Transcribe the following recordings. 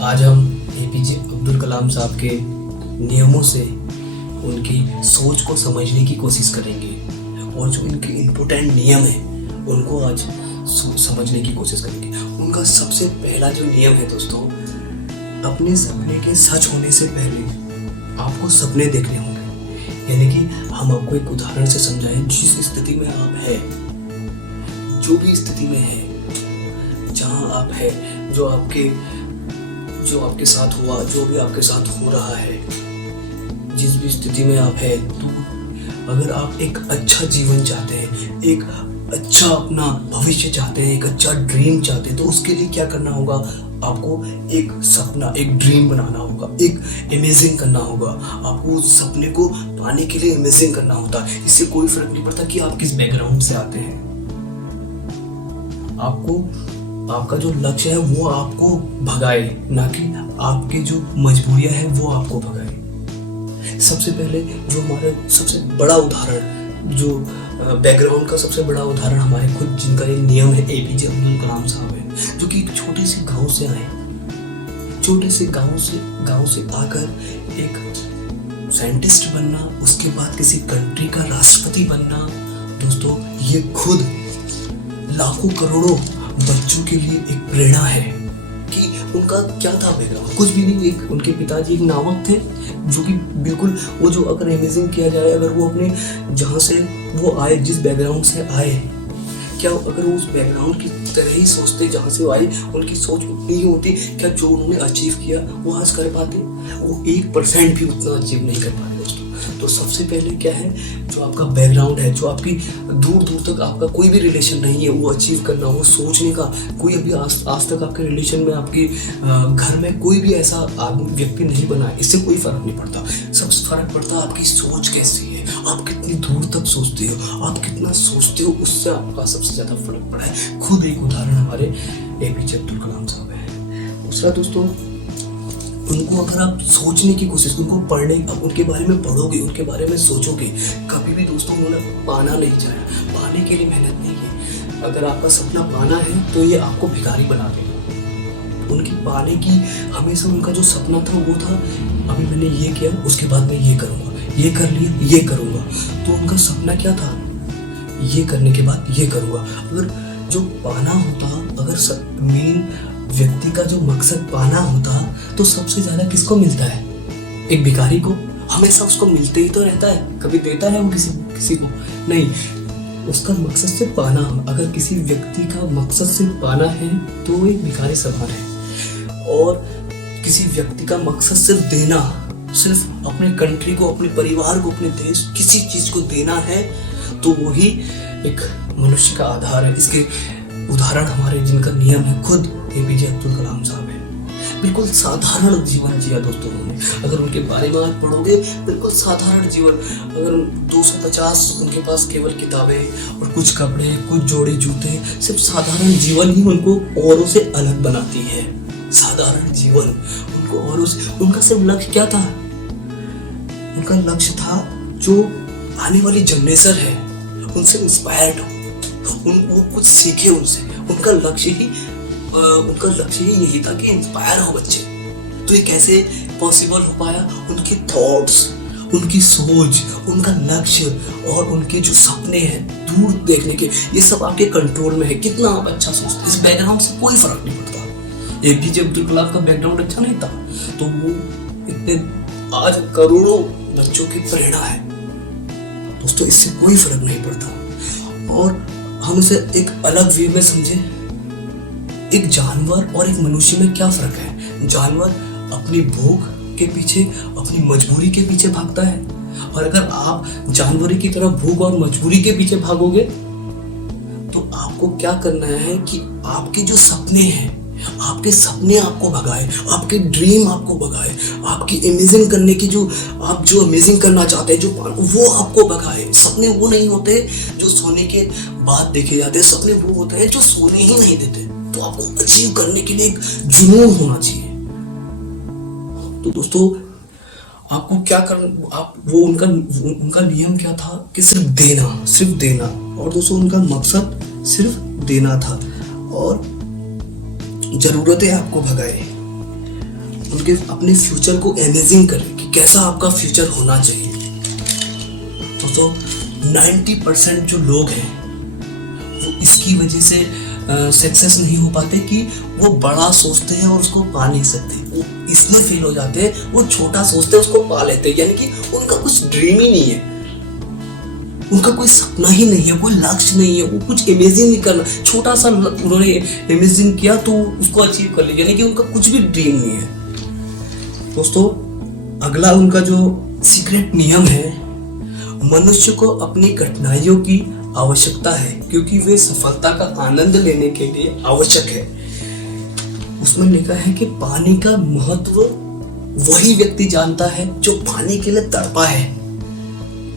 आज हम एपीजे अब्दुल कलाम साहब के नियमों से उनकी सोच को समझने की कोशिश करेंगे और जो इनके इम्पोर्टेंट नियम हैं उनको आज समझने की कोशिश करेंगे। उनका सबसे पहला जो नियम है दोस्तों, अपने सपने के सच होने से पहले आपको सपने देखने होंगे। यानी कि हम आपको एक उदाहरण से समझाएं, जिस स्थिति में आप हैं, जो भी स्थिति में है, जहाँ आप है, जो आपके साथ हुआ, जो भी आपके साथ हो रहा है, जिस भी स्थिति में आप है, तो अगर आप एक अच्छा जीवन चाहते हैं, एक अच्छा अपना भविष्य चाहते हैं, एक अच्छा ड्रीम चाहते हैं, तो उसके लिए क्या करना होगा? आपको एक सपना, एक ड्रीम बनाना होगा, एक इमेजिन करना होगा। आपको उस सपने को पाने के लिए इमेजिन करना होता है। इससे कोई फर्क नहीं पड़ता कि आप किस बैकग्राउंड से आते हैं। आपका जो लक्ष्य है वो आपको भगाए, ना कि आपकी जो मजबूरियां हैं वो आपको भगाए। सबसे पहले जो हमारा सबसे बड़ा उदाहरण, जो बैकग्राउंड का सबसे बड़ा उदाहरण हमारे खुद जिनका ये नियम है, एपीजे अब्दुल कलाम साहब है, जो कि एक छोटे से गांव से आए। छोटे से गांव से आकर एक साइंटिस्ट बनना, उसके बाद किसी कंट्री का राष्ट्रपति बनना, दोस्तों ये खुद लाखों करोड़ों बच्चों के लिए एक प्रेरणा है। कि उनका क्या था बैकग्राउंड? कुछ भी नहीं। एक उनके पिताजी एक नावक थे, जो कि बिल्कुल वो जो अगर इमेजिन किया जाए, अगर वो अपने जहाँ से वो आए, जिस बैकग्राउंड से आए, क्या अगर वो उस बैकग्राउंड की तरह ही सोचते जहाँ से वो आए, उनकी सोच उतनी ही होती, क्या जो उन्होंने अचीव किया वो आज कर पाते? वो 1% भी उतना अचीव नहीं कर पाते दोस्तों। तो सबसे पहले क्या है, जो आपका बैकग्राउंड है, जो आपकी दूर दूर तक आपका कोई भी रिलेशन नहीं है, वो अचीव करना, वो सोचने का कोई अभी आज तक आपके रिलेशन में, आपके घर में कोई भी ऐसा आदमी व्यक्ति नहीं बना है। इससे कोई फर्क नहीं पड़ता। सबसे फर्क पड़ता है आपकी सोच कैसी है, आप कितनी दूर तक सोचते हो, आप कितना सोचते हो, उससे आपका सबसे ज्यादा फर्क पड़ा है। खुद एक उदाहरण हमारे एपीजे अब्दुल कलाम साहब है। दूसरा दोस्तों, उनको अगर आप सोचने की कोशिश, उनको पढ़ने, अब उनके बारे में पढ़ोगे, उनके बारे में सोचोगे, कभी भी दोस्तों उन्होंने पाना नहीं चाहा, पाने के लिए मेहनत नहीं की। अगर आपका सपना पाना है तो ये आपको भिखारी बना देगा। उनकी पाने की हमेशा उनका जो सपना था वो था, अभी मैंने ये किया, उसके बाद मैं ये करूँगा, ये कर लिया, ये करूँगा। तो उनका सपना क्या था? ये करने के बाद ये करूँगा। अगर जो पाना होता, अगर मेन व्यक्ति का जो मकसद पाना होता, तो सबसे ज्यादा किसको मिलता है? एक भिखारी को। हमेशा उसको मिलते ही तो रहता है, कभी देता है वो किसी को नहीं। उसका मकसद सिर्फ पाना। अगर किसी व्यक्ति का मकसद सिर्फ पाना है तो वो एक भिखारी समान है। और किसी व्यक्ति का मकसद सिर्फ देना, सिर्फ अपने कंट्री को, अपने परिवार को, अपने देश, किसी चीज को देना है, तो वही एक मनुष्य का आधार है। इसके उदाहरण हमारे जिनका नियम है खुद एपीजे अब्दुल कलाम साहब है। बिल्कुल साधारण जीवन जिया दोस्तों उन्होंने। अगर उनके बारे में आज पढ़ोगे, बिल्कुल साधारण जीवन। अगर 250 उनके पास केवल किताबें और कुछ कपड़े, कुछ जोड़े जूते, सिर्फ साधारण जीवन ही उनको औरों से अलग बनाती है। साधारण जीवन उनको औरों से, उनका सिर्फ लक्ष्य क्या था? उनका लक्ष्य था जो आने वाली जनरेशन है उनसे इंस्पायर्ड हो, वो कुछ सीखे उनसे। उनका लक्ष्य ही यही था कि इंस्पायर हो बच्चे। तो ये कैसे पॉसिबल हो पाया? उनके थॉट्स, उनकी सोच, उनका लक्ष्य और उनके जो सपने हैं दूर देखने के, ये सब आपके कंट्रोल में है। कितना आप अच्छा सोचते हैं, इस बैकग्राउंड से कोई फर्क नहीं पड़ता। एपीजे अब्दुल कलाम का बैकग्राउंड अच्छा नहीं था तो वो इतने आज करोड़ों बच्चों की प्रेरणा है दोस्तों। इससे कोई फर्क नहीं पड़ता। और हम इसे एक अलग वे में समझे, एक जानवर और एक मनुष्य में क्या फर्क है? जानवर अपनी भूख के पीछे, अपनी मजबूरी के पीछे भागता है, और अगर आप जानवरों की तरह भूख और मजबूरी के पीछे भागोगे तो आपको क्या करना है कि आपके जो सपने हैं, आपके सपने आपको भगाए, आपके ड्रीम आपको भगाए, आपकी इमेजिन करने की जो आप जो इमेजिन करना चाहते हैं, जो वो आपको भगाए। सपने वो नहीं होते जो सोने के बाद देखे जाते हैं, सपने वो होते हैं जो सोने ही नहीं देते। तो आपको अचीव करने के लिए एक जुनून होना चाहिए। तो दोस्तों आपको क्या करना, आप वो उनका नियम क्या था कि सिर्फ देना। और दोस्तों उनका मकसद सिर्फ देना था और जरूरतें आपको भगाए। उनके अपने फ्यूचर को इमेजिन करें कि कैसा आपका फ्यूचर होना चाहिए। तो 90% जो लोग हैं वो इसकी वजह से सक्सेस नहीं हो पाते कि वो बड़ा सोचते हैं और उसको पा नहीं सकते। वो इसलिए फेल हो जाते हैं, वो छोटा सोचते हैं उसको पा लेते हैं, यानी कि उनका कुछ ड्रीम ही नहीं है, उनका कोई सपना ही नहीं है, कोई लक्ष्य नहीं है, वो कुछ इमेजिन नहीं करना। छोटा सा उन्होंने इमेजिन किया तो उसको अचीव कर लिया, यानी कि उनका कुछ भी ड्रीम नहीं है। दोस्तों अगला उनका जो सीक्रेट नियम है, मनुष्य को अपनी कठिनाइयों की आवश्यकता है क्योंकि वे सफलता का आनंद लेने के लिए आवश्यक है। उसमें लिखा है कि पानी का महत्व वही व्यक्ति जानता है जो पानी के लिए तड़पा है,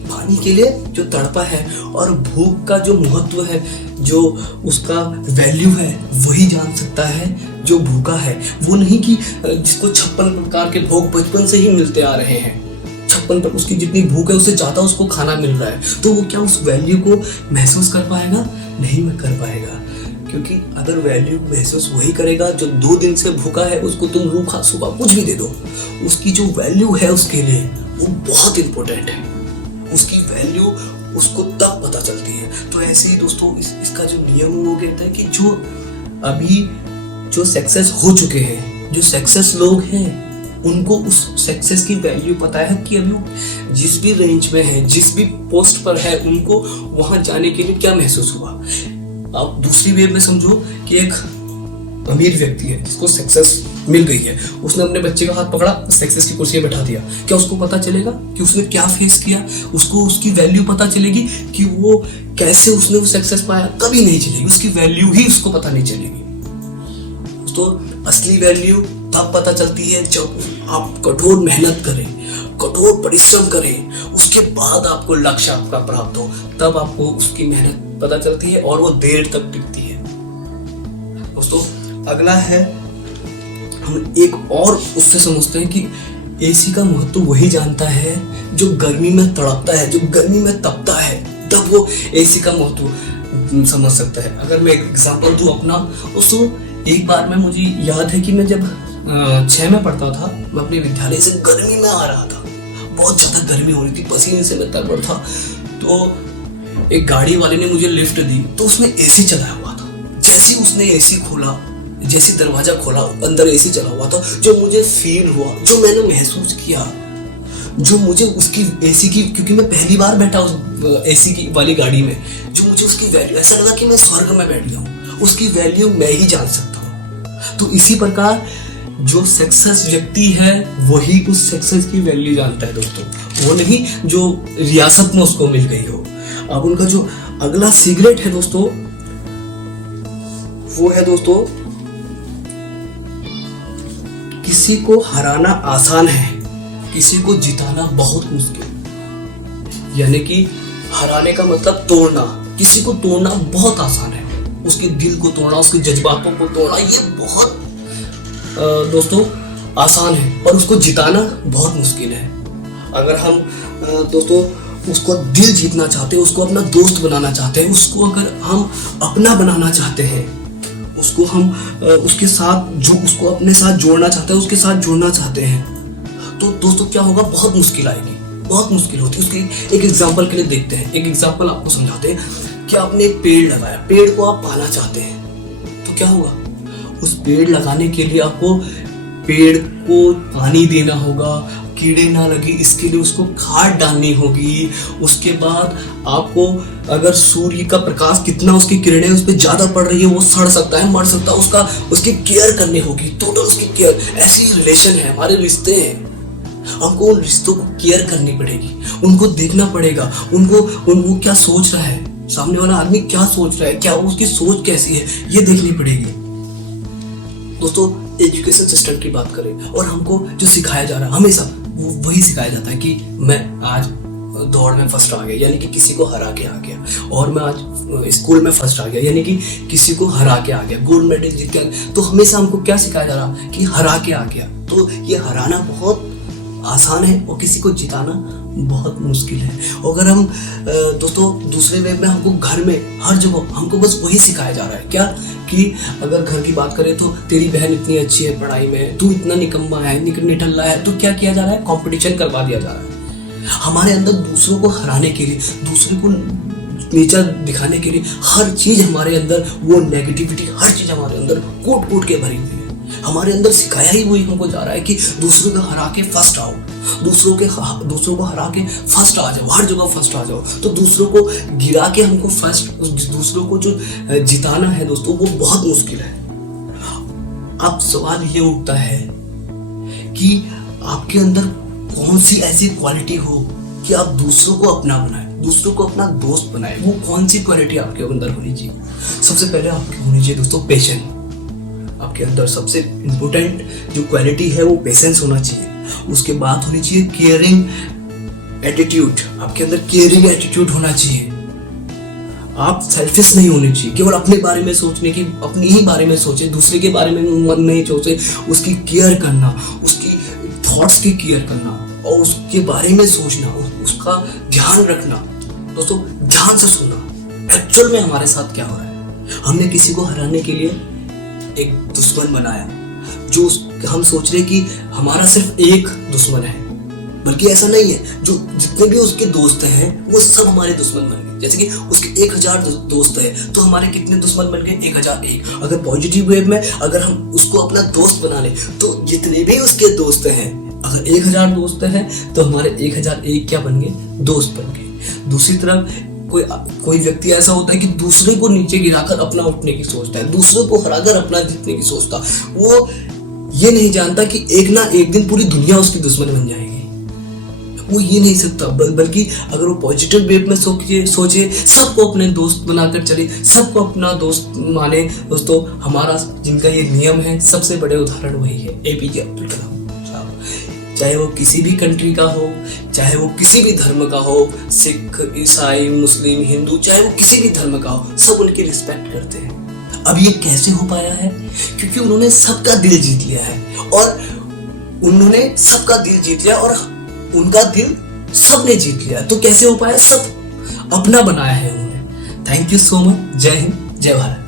पानी के लिए जो तड़पा है, और भूख का जो महत्व है, जो उसका वैल्यू है, वही जान सकता है जो भूखा है। वो नहीं कि जिसको 56 प्रकार के भोग बचपन से ही मिलते आ रहे हैं, 56 पर उसकी जितनी भूख है उससे ज्यादा उसको खाना मिल रहा है, तो वो क्या उस वैल्यू को महसूस कर पाएगा? नहीं में कर पाएगा। क्योंकि अगर वैल्यू महसूस वही करेगा जो 2 दिन से भूखा है, उसको तुम रूखा सूखा कुछ भी दे दो, उसकी जो वैल्यू है उसके लिए वो बहुत इंपॉर्टेंट है, उसकी वैल्यू उसको तब पता चलती है। तो ऐसे ही दोस्तों इसका जो नियम है वो कहता है कि जो अभी जो सक्सेस हो चुके हैं, जो सक्सेस लोग हैं, उनको उस सक्सेस की वैल्यू पता है कि अभी वो जिस भी रेंज में है, जिस भी पोस्ट पर है, उनको वहां जाने के लिए क्या महसूस हुआ। आप दूसरी वे में समझो कि एक अमीर व्यक्ति है जिसको सक्सेस मिल गई है, उसने अपने बच्चे का हाथ पकड़ा, सक्सेस की कुर्सी पे बैठा दिया, क्या उसको पता चलेगा कि उसने क्या फेस किया? उसको उसकी वैल्यू पता चलेगी कि वो कैसे उसने वो सक्सेस पाया? कभी नहीं चलेगी, उसकी वैल्यू ही उसको पता नहीं चलेगी। तो असली वैल्यू तब पता चलती है जब आप कठोर मेहनत करें, कठोर परिश्रम करें, उसके बाद आपको लक्ष्य आपका प्राप्त हो, तब आपको उसकी मेहनत पता चलती है और वो देर तक टिकती है। दोस्तों अगला है, हम एक और उससे समझते हैं कि एसी का महत्व वही जानता है जो गर्मी में तड़पता है, जो गर्मी में तपता है, तब वो एसी का महत्व समझ सकता है। अगर मैं एक एग्जांपल दूं अपना, दोस्तों एक बार में मुझे याद है कि मैं जब 6 में पढ़ता था, मैं अपने विद्यालय से गर्मी में आ रहा था, बहुत ज्यादा गर्मी हो रही थी, पसीने से मैं तरबड़ था। तो एक गाड़ी वाले ने मुझे लिफ्ट दी, तो उसने एसी चलाया हुआ था। जैसे ही उसने एसी खोला, जैसे दरवाजा खोला, अंदर एसी चला हुआ था, जो मुझे फील हुआ, जो मैंने महसूस किया, जो मुझे उसकी एसी की, क्योंकि मैं पहली बार बैठा उस एसी की वाली गाड़ी में, जो मुझे उसकी वैल्यू, ऐसा लगा कि मैं स्वर्ग में बैठ गया हूँ, उसकी वैल्यू मैं ही जान सकता हूँ। तो इसी प्रकार जो सक्सेस व्यक्ति है वही उस सक्सेस की वैल्यू जानता है दोस्तों, वो नहीं जो रियासत में उसको मिल गई हो। अब उनका जो अगला सीक्रेट है दोस्तों, वो है दोस्तों, किसी को हराना आसान है, किसी को जिताना बहुत मुश्किल। यानी कि हराने का मतलब तोड़ना, किसी को तोड़ना बहुत आसान है, उसके दिल को तोड़ना, उसके जज्बातों को तोड़ना, ये बहुत दोस्तों आसान है, पर उसको जिताना बहुत मुश्किल है। अगर हम दोस्तों उसको दिल जीतना चाहते हैं, उसको अपना दोस्त बनाना चाहते हैं, उसको अगर हम अपना बनाना चाहते हैं, उसको हम उसके साथ जो उसको अपने साथ जोड़ना चाहते हैं, उसके साथ जुड़ना चाहते हैं, तो दोस्तों क्या होगा? बहुत मुश्किल आएगी, बहुत मुश्किल होती है। उसकी एक एग्जांपल के लिए देखते हैं, एक एग्जांपल आपको समझाते हैं कि आपने एक पेड़ लगाया, पेड़ को आप पाना चाहते हैं, तो क्या होगा? उस पेड़ लगाने के लिए आपको पेड़ को पानी देना होगा, कीड़े ना लगे इसके लिए उसको खाद डालनी होगी। उसके बाद आपको अगर सूर्य का प्रकाश कितना, उसकी किरणें उस पर ज्यादा पड़ रही है, वो सड़ सकता है, मर सकता है, उसकी केयर करनी होगी, टोटल उसकी केयर। ऐसी रिलेशन है, हमारे रिश्ते हैं, हमको उन रिश्तों को केयर करनी पड़ेगी, उनको देखना पड़ेगा, उनको क्या सोच रहा है, सामने वाला आदमी क्या सोच रहा है, क्या उसकी सोच कैसी है, ये देखनी पड़ेगी। दोस्तों एजुकेशन सिस्टम की बात करें और हमको जो सिखाया जा रहा है, हमेशा वो वही सिखाया जाता है कि मैं आज दौड़ में फर्स्ट आ गया, यानी कि किसी को हरा के आ गया, और मैं आज स्कूल में फर्स्ट आ गया, यानी कि किसी को हरा के आ गया, गोल्ड मेडल जीत गया। तो हमेशा हमको क्या सिखाया जा रहा कि हरा के आ गया। तो ये हराना बहुत आसान है और किसी को जिताना बहुत मुश्किल है। अगर हम दोस्तों दूसरे वे में हमको घर में हर जगह हमको बस वही सिखाया जा रहा है क्या कि अगर घर की बात करें तो तेरी बहन इतनी अच्छी है पढ़ाई में, तू इतना निकम्मा है, निठल्ला है, तो क्या किया जा रहा है, कंपटीशन करवा दिया जा रहा है। हमारे अंदर दूसरों को हराने के लिए, दूसरे को नीचा दिखाने के लिए हर चीज हमारे अंदर, वो नेगेटिविटी हर चीज हमारे अंदर कोट कोट के भरी हुई है। हमारे अंदर सिखाया ही वही हमको जा रहा है कि दूसरों को हरा के फर्स्ट आओ, दूसरों को हरा के फर्स्ट आ जाओ, हर जगह फर्स्ट आ जाओ। तो दूसरों को गिरा के हमको फर्स्ट, दूसरों को जो जिताना है दोस्तों वो बहुत मुश्किल है। अब सवाल ये उठता है कि आपके अंदर कौन सी ऐसी क्वालिटी हो कि आप दूसरों को अपना बनाए, दूसरों को अपना दोस्त बनाए। वो कौन सी क्वालिटी आपके अंदर होनी चाहिए? सबसे पहले आपकी होनी चाहिए दोस्तों पेशेंस। आपके अंदर सबसे इम्पोर्टेंट जो क्वालिटी है वो पेशेंस होना चाहिए। उसके बाद होनी चाहिए केयरिंग एटीट्यूड। आपके अंदर केयरिंग एटीट्यूड होना चाहिए। आप सेल्फिश नहीं होने चाहिए, केवल अपने बारे में सोचने की, अपनी ही बारे में सोचे, दूसरे के बारे में मन नहीं सोचे। उसकी केयर करना, उसकी थॉट्स की केयर करना और उसके बारे में सोचना, उसका ध्यान रखना। दोस्तों ध्यान से सुनना एक्चुअल में हमारे साथ क्या हो रहा है। हमने किसी को हराने के लिए एक दुश्मन बनाया, जो हम सोच रहे कि हमारा सिर्फ एक दुश्मन है, बल्कि ऐसा नहीं है। जो जितने भी उसके दोस्त हैं वो सब हमारे दुश्मन बन गए। जैसे कि उसके 1000 दोस्त है तो हमारे कितने दुश्मन बन गए? 1001। अगर पॉजिटिव वे में अगर हम उसको अपना दोस्त बना ले तो जितने भी उसके दोस्त हैं, अगर 1000 दोस्त हैं तो हमारे 1001 क्या बन गए? दोस्त बन गए। दूसरी तरफ कोई व्यक्ति ऐसा होता है कि दूसरे को नीचे गिराकर अपना उठने की सोचता है, दूसरे को हराकर अपना जीतने की सोचता। वो ये नहीं जानता कि एक ना एक दिन पूरी दुनिया उसकी दुश्मन बन जाएगी। वो ये नहीं सकता, बल्कि अगर वो पॉजिटिव वे में सोचे, सबको अपने दोस्त बनाकर चले, सबको अपना दोस्त माने। दोस्तों हमारा जिनका ये नियम है, सबसे बड़े उदाहरण वही है, APJ अब्दुल कलाम। चाहे वो किसी भी कंट्री का हो, चाहे वो किसी भी धर्म का हो, सिख, ईसाई, मुस्लिम, हिंदू, चाहे वो किसी भी धर्म का हो, सब उनकी रिस्पेक्ट करते हैं। अब ये कैसे हो पाया है? क्योंकि उन्होंने सबका दिल जीत लिया है, और उन्होंने सबका दिल जीत लिया और उनका दिल सबने जीत लिया। तो कैसे हो पाया? सब अपना बनाया है उन्होंने। Thank you so much. जय हिंद, जय भारत।